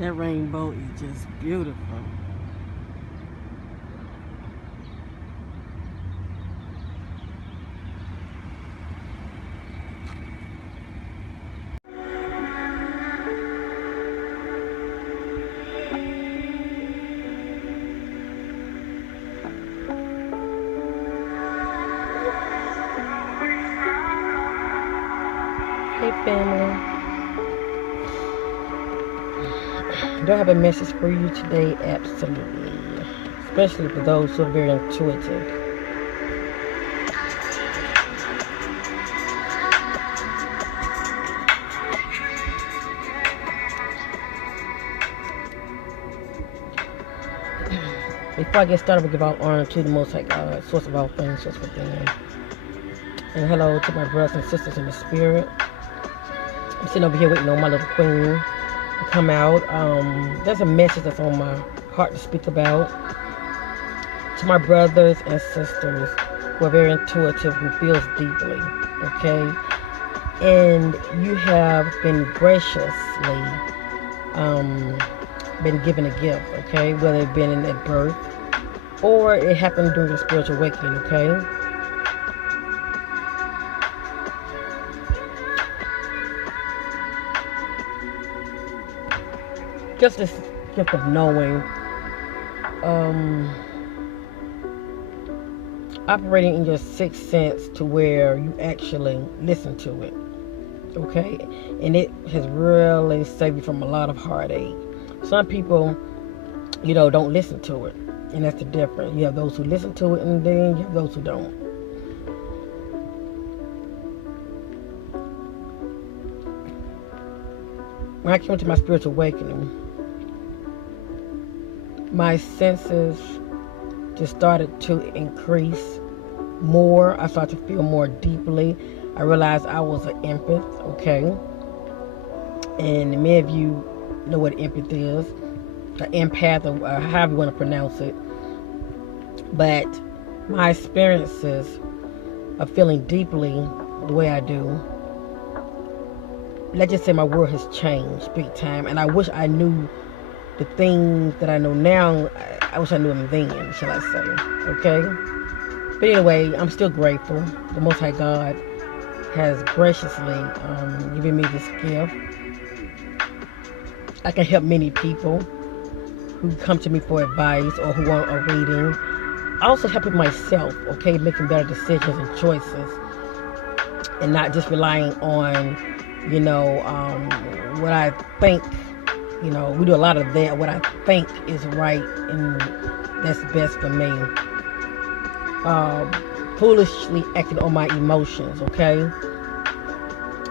That rainbow is just beautiful. Hey family, do I have a message for you today? Absolutely, especially for those who are very intuitive. Before I get started, we give all honor to the Most High God, source of all things, source within. And hello to my brothers and sisters in the spirit. I'm sitting over here waiting on my little queen to come out. There's a message that's on my heart to speak about. To my brothers and sisters who are very intuitive, who feels deeply, okay? And you have been graciously been given a gift, okay? Whether it been in at birth or it happened during your spiritual awakening, okay? Just this gift of knowing, operating in your sixth sense to where you actually listen to it, okay? And it has really saved you from a lot of heartache. Some people, don't listen to it, and that's the difference. You have those who listen to it, and then you have those who don't. When I came to my spiritual awakening, my senses just started to increase more. I started to feel more deeply. I realized I was an empath, okay? And many of you know what empath is, an empath, or however you want to pronounce it. But my experiences of feeling deeply the way I do, let's just say my world has changed big time, and I wish I knew the things that I know now. I wish I knew them then, shall I say, okay? But anyway, I'm still grateful. The Most High God has graciously given me this gift. I can help many people who come to me for advice or who want a reading. I also help myself, okay, making better decisions and choices, and not just relying on, what I think. We do a lot of that, what I think is right and that's best for me. Foolishly acting on my emotions, okay?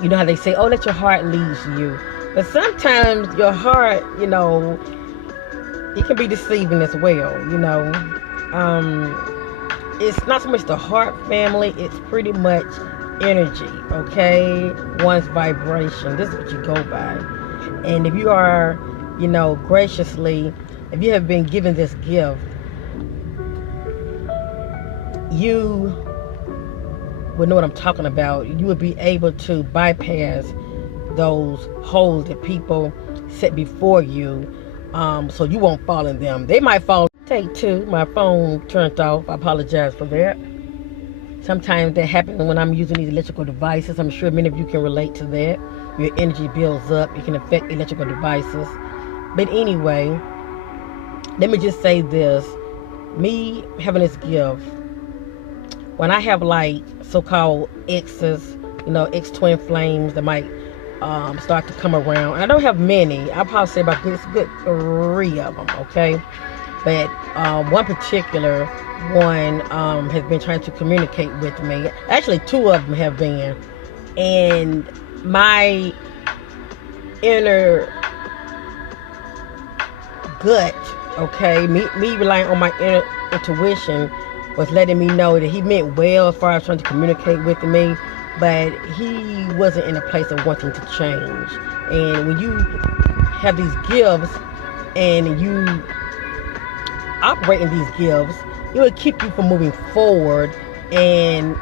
You know how they say, oh, let your heart lead you. But sometimes your heart, it can be deceiving as well, It's not so much the heart, family, it's pretty much energy, okay? One's vibration. This is what you go by. And if you are, graciously, if you have been given this gift, you will know what I'm talking about. You will be able to bypass those holes that people set before you, so you won't fall in them. They might fall. Take two. My phone turned off. I apologize for that. Sometimes that happens when I'm using these electrical devices. I'm sure many of you can relate to that. Your energy builds up. It can affect electrical devices. But anyway, let me just say this. Me having this gift, when I have like so-called exes, ex-twin flames that might start to come around. And I don't have many. I'll probably say about good 3 of them, okay? But one particular one has been trying to communicate with me. Actually, 2 of them have been. And my inner gut, okay, me relying on my inner intuition was letting me know that he meant well as far as trying to communicate with me, but he wasn't in a place of wanting to change. And when you have these gifts and you operate in these gifts, it will keep you from moving forward. And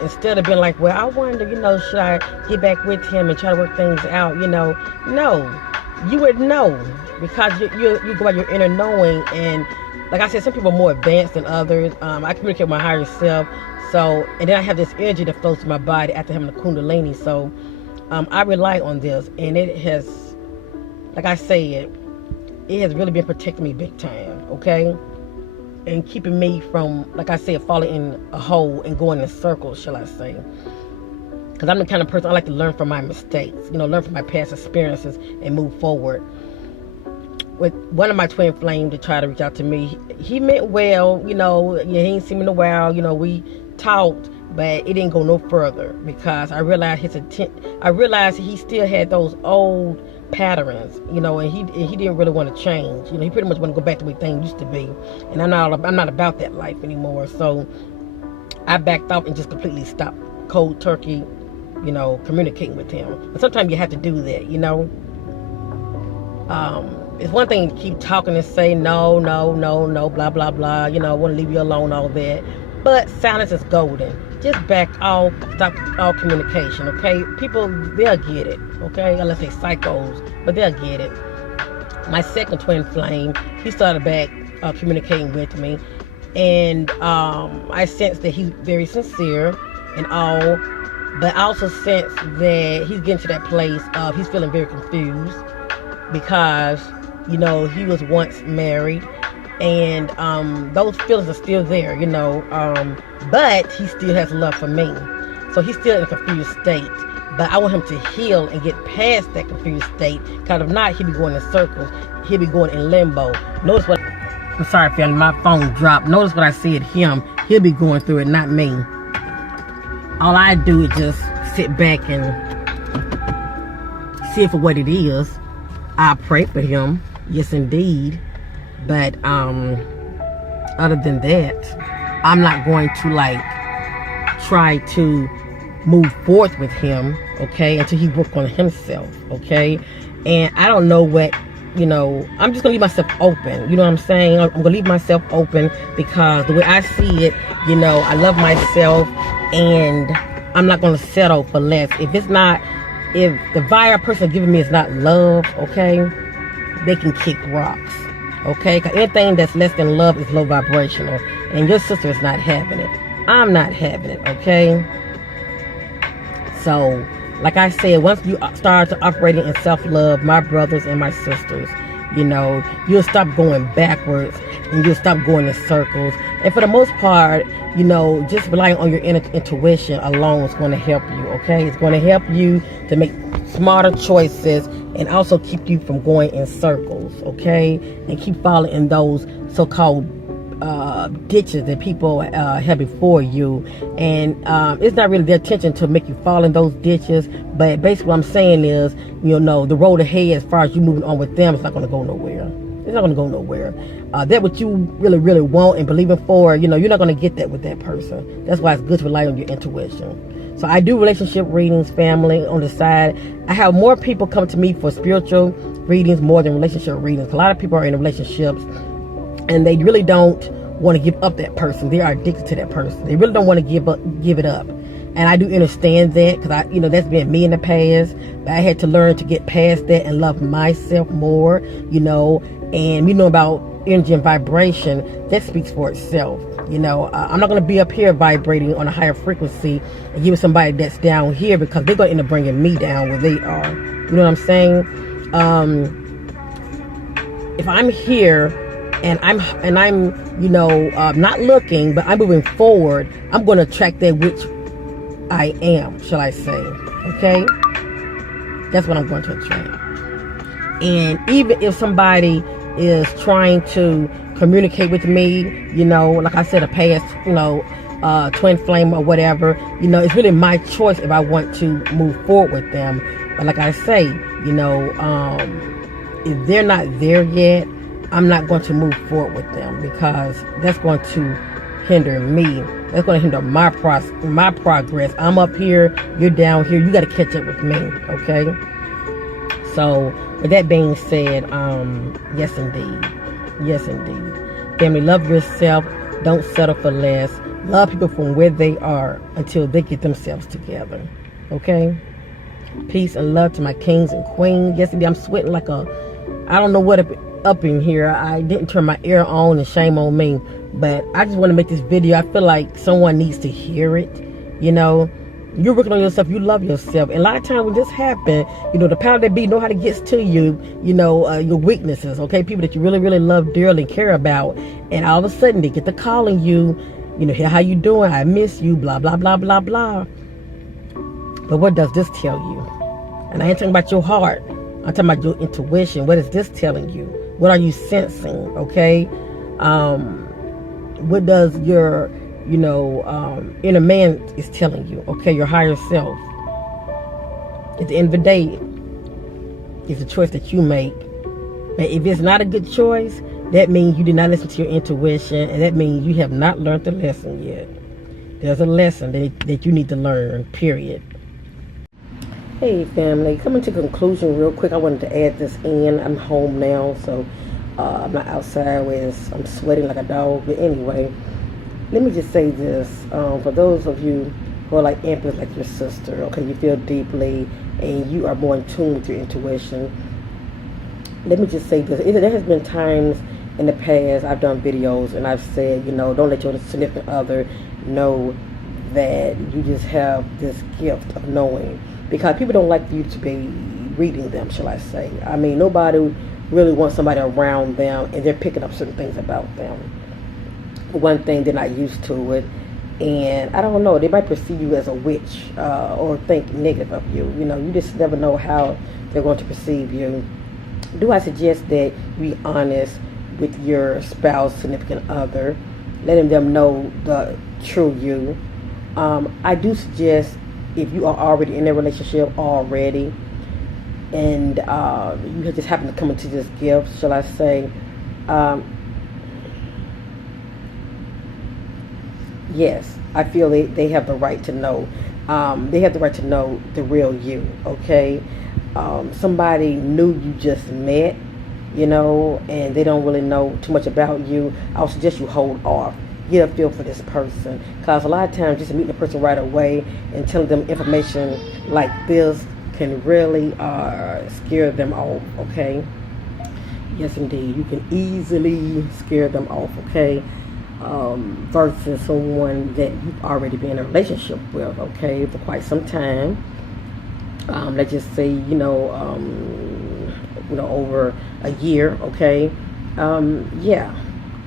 instead of being like, well, I wonder, should I get back with him and try to work things out, no, you would know, because you go by your inner knowing. And like I said, some people are more advanced than others. I communicate with my higher self. So, and then I have this energy that flows through my body after having the Kundalini. So, I rely on this, and it has, like I said, it has really been protecting me big time, okay? And keeping me from, like I said, falling in a hole and going in circles, shall I say. Because I'm the kind of person, I like to learn from my mistakes, learn from my past experiences and move forward. With one of my twin flames to try to reach out to me, he meant well, he ain't seen me in a while, we talked, but it didn't go no further, because I realized he still had those old patterns, and he didn't really want to change. He pretty much want to go back to the way things used to be, and I'm not about that life anymore. So I backed off and just completely stopped cold turkey, communicating with him. But sometimes you have to do that, It's one thing to keep talking and say no, blah, blah, blah, I want to leave you alone, all that. But silence is golden. Just back off, stop all communication, okay? People, they'll get it, okay? Unless they psychos, but they'll get it. My second twin flame, he started back communicating with me. And I sense that he's very sincere and all. But I also sense that he's getting to that place of he's feeling very confused. Because, he was once married. And those feelings are still there, but he still has love for me. So he's still in a confused state. But I want him to heal and get past that confused state. Because if not, he'll be going in circles. He'll be going in limbo. Notice what... I'm sorry, family. My phone dropped. Notice what I said him. He'll be going through it, not me. All I do is just sit back and see it for what it is. I pray for him. Yes, indeed. But other than that, I'm not going to try to move forth with him, okay, until he works on himself, okay. And I don't know what, I'm just gonna leave myself open. You know what I'm saying? I'm gonna leave myself open, because the way I see it, I love myself, and I'm not gonna settle for less. If the vibe person giving me is not love, okay, they can kick rocks. Okay, because anything that's less than love is low vibrational, and your sister is not having it. I'm not having it, okay? So, like I said, once you start to operating in self-love, my brothers and my sisters, you'll stop going backwards, and you'll stop going in circles. And for the most part, just relying on your inner intuition alone is going to help you, okay? It's going to help you to make smarter choices, and also keep you from going in circles, okay? And keep falling in those so-called ditches that people have before you. And it's not really their intention to make you fall in those ditches, but basically what I'm saying is, the road ahead as far as you moving on with them, it's not going to go nowhere. It's not going to go nowhere. That what you really, really want and believing for, you're not going to get that with that person. That's why it's good to rely on your intuition. So I do relationship readings, family, on the side. I have more people come to me for spiritual readings more than relationship readings. A lot of people are in relationships, and they really don't want to give up that person. They are addicted to that person. They really don't want to give it up. And I do understand that, because that's been me in the past. But I had to learn to get past that and love myself more, and about energy and vibration, that speaks for itself. I'm not going to be up here vibrating on a higher frequency and giving somebody that's down here, because they're going to end up bringing me down where they are. You know what I'm saying? If I'm here and I'm not looking, but I'm moving forward, I'm going to attract that which I am, shall I say? Okay, that's what I'm going to attract. And even if somebody is trying to communicate with me, like I said, a past, twin flame or whatever, it's really my choice if I want to move forward with them. But like I say, if they're not there yet, I'm not going to move forward with them, because that's going to hinder me. That's going to hinder my progress. I'm up here, you're down here. You got to catch up with me, okay? So, with that being said, yes indeed. Yes indeed. Family, love yourself. Don't settle for less. Love people from where they are until they get themselves together. Okay? Peace and love to my kings and queens. Yesterday I'm sweating like I don't know what up in here. I didn't turn my air on, and shame on me. But I just want to make this video. I feel like someone needs to hear it. You know, you're working on yourself. You love yourself. And a lot of times when this happens, you know, the power that be know how to get to you, you know, your weaknesses, okay? People that you really, really love dearly and care about. And all of a sudden they get to calling you, you know, how you doing? I miss you, blah, blah, blah, blah, blah. But what does this tell you? And I ain't talking about your heart. I'm talking about your intuition. What is this telling you? What are you sensing, okay? What does your, you know, inner man is telling you, okay? Your higher self. At the end of the day, it's a choice that you make. But if it's not a good choice, that means you did not listen to your intuition, and that means you have not learned the lesson yet. There's a lesson that you need to learn, period. Hey family, coming to conclusion real quick. I wanted to add this in. I'm home now, so I'm not outside where I'm sweating like a dog. But anyway, let me just say this. For those of you who are like empaths, like your sister, okay, you feel deeply and you are more in tune with your intuition. Let me just say this. There has been times in the past I've done videos and I've said, you know, don't let your significant other know that you just have this gift of knowing. Because people don't like you to be reading them, shall I say. I mean, nobody really wants somebody around them and they're picking up certain things about them. For one thing, they're not used to it. And I don't know, they might perceive you as a witch or think negative of you. You know, you just never know how they're going to perceive you. Do I suggest that you be honest with your spouse, significant other, letting them know the true you? I do suggest, if you are already in a relationship already and you just happen to come into this gift, shall I say, yes, I feel they have the right to know. They have the right to know the real you, okay? Somebody new you just met, you know, and they don't really know too much about you. I would suggest you hold off. Get a feel for this person, because a lot of times just meeting a person right away and telling them information like this can really scare them off, okay? Yes indeed, you can easily scare them off, okay? Versus someone that you've already been in a relationship with, okay, for quite some time. Let's just say, you know, over a year, okay? Yeah.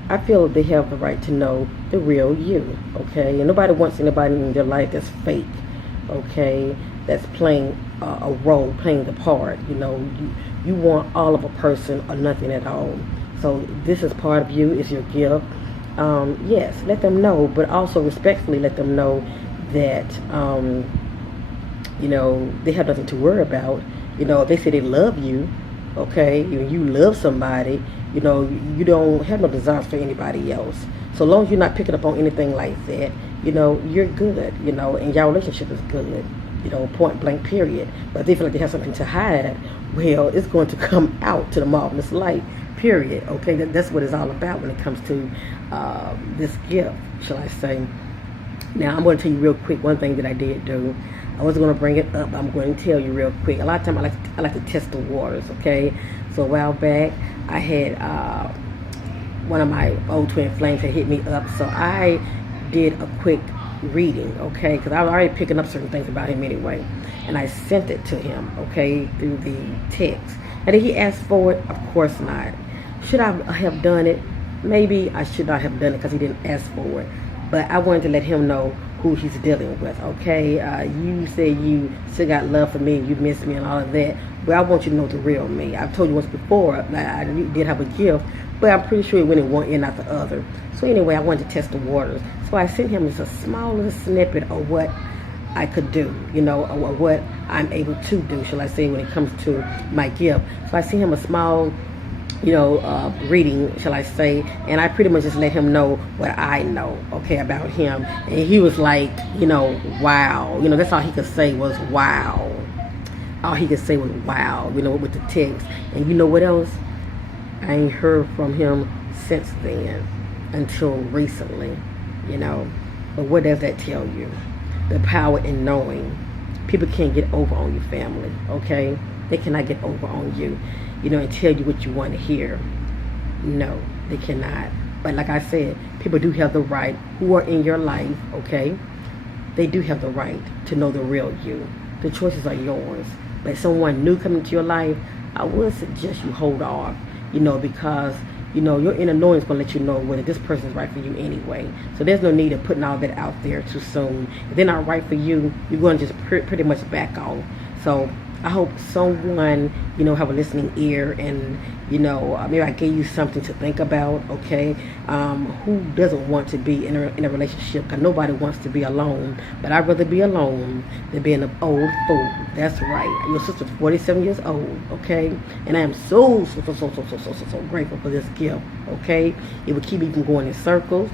I feel they have the right to know the real you, okay? And nobody wants anybody in their life that's fake, okay? That's playing a role, playing the part, you know? You want all of a person or nothing at all. So this is part of you, it's your gift. Yes, let them know, but also respectfully let them know that, you know, they have nothing to worry about. You know, if they say they love you, okay, you love somebody, you know, you don't have no desires for anybody else. So long as you're not picking up on anything like that, you know, you're good, you know, and your relationship is good, you know, point blank, period. But if they feel like they have something to hide, well, it's going to come out to the marvelous light, period, okay? That's what it's all about when it comes to this gift, shall I say. Now, I'm going to tell you real quick one thing that I did do. I wasn't going to bring it up. I'm going to tell you real quick. A lot of times I like to test the waters, okay? So a while back, I had one of my old twin flames had hit me up. So I did a quick reading, okay? Because I was already picking up certain things about him anyway. And I sent it to him, okay, through the text. And did he ask for it? Of course not. Should I have done it? Maybe I should not have done it because he didn't ask for it. But I wanted to let him know who he's dealing with, okay? You say you still got love for me, you miss me and all of that, but I want you to know the real me. I've told you once before that I did have a gift, but I'm pretty sure it went in one ear, not the other. So anyway, I wanted to test the waters. So I sent him just a small little snippet of what I could do, you know, or what I'm able to do, shall I say, when it comes to my gift. So I sent him a small, you know, reading, shall I say, and I pretty much just let him know what I know, okay, about him. And he was like, you know, wow. You know, that's all he could say was wow. All he could say was wow, you know, with the text. And you know what else? I ain't heard from him since then until recently, you know. But what does that tell you? The power in knowing, People can't get over on your family, okay? They cannot get over on you, and tell you what you want to hear. No, they cannot. But like I said, people do have the right, who are in your life, okay? They do have the right to know the real you. The choices are yours. But someone new coming to your life, I would suggest you hold off, because your inner knowing is going to let you know whether this person is right for you anyway. So there's no need of putting all that out there too soon. If they're not right for you, you're going to just pretty much back off. So I hope someone, have a listening ear, and, maybe I gave you something to think about, okay? Who doesn't want to be in a relationship? Because nobody wants to be alone. But I'd rather be alone than being an old fool. That's right. Your sister's 47 years old, okay? And I am so grateful for this gift, okay? It will keep me from going in circles.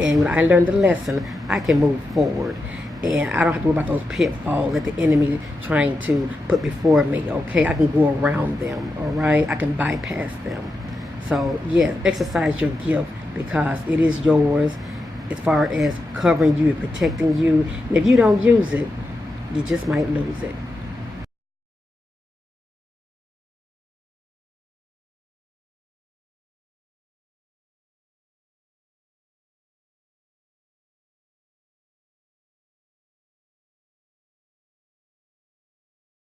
And when I learned the lesson, I can move forward. And I don't have to worry about those pitfalls that the enemy trying to put before me, okay? I can go around them, all right? I can bypass them. So, yes, exercise your gift, because it is yours as far as covering you and protecting you. And if you don't use it, you just might lose it.